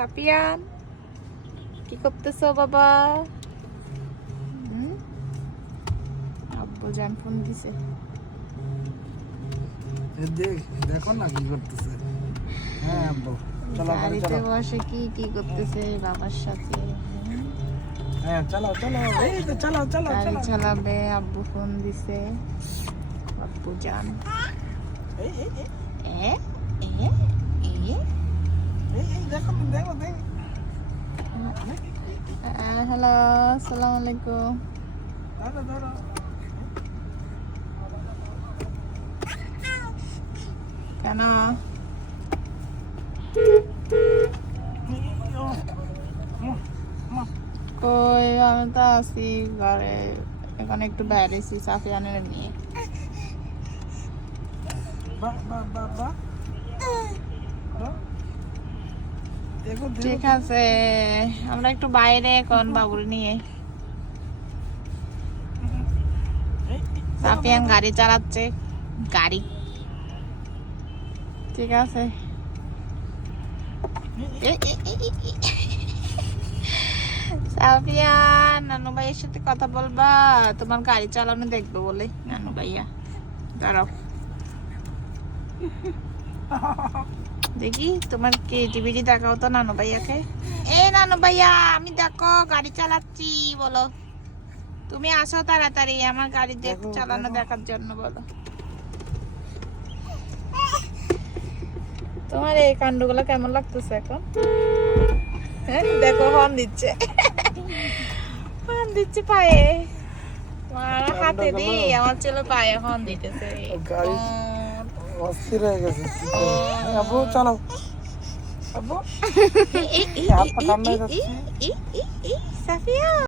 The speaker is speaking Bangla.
সাপিয়ান কি করতেছো বাবা আব্বু জান ফোন দিছে। এ দেখ দেখো না কি করতেছে। হ্যাঁ আব্বু চলো গাড়ি বসে কি কি করতেছে বাবার সাথে? হ্যাঁ এই তো চালাও গাড়ি চালাবে আব্বু ফোন দিছে। আব্বু জান এই এই এই, এ এ এ এই এই দেখো না, দেখো দেখো হ্যালো আসসালামু আলাইকুম ধরো ধরো কেন কই আমি তো আছি ঘরে এখন একটু বাইরে এসেছি সাফিয়ানের নিয়ে বাহ বাহ বাহ বাহ বাহ। দেখো দেখো ঠিক আছে, আমরা একটু বাইরে এখন বাবুর নিয়ে। সাফিয়ান গাড়ি চালাচ্ছে, গাড়ি। ঠিক আছে। সাফিয়ান, নানু ভাইয়ের সাথে কথা বলবা? তোমার গাড়ি চালানো দেখবে বলে, নানু ভাইয়া। দাঁড়াও। দেখি তোমার কে টিভিটি দেখাও তো নানু ভাইয়াকে। এ নানু ভাইয়া আমি দেখো গাড়ি চালাচ্ছি বলো। তুমি আসো তাড়াতাড়ি আমার গাড়ি দেখ চালানো দেখার জন্য বলো। তোমার এই কাণ্ডগুলো কেমন লাগতেছে এখন? হ্যাঁ দেখো হর্ন দিচ্ছে। হর্ন দিচ্ছে পায়ে। আমার হাতে দি আমার ছেলে পায়ে হর্ন দিতেছে। অস্থির হয়ে গেছে আবু হয়ে এই, এই, সাফিয়া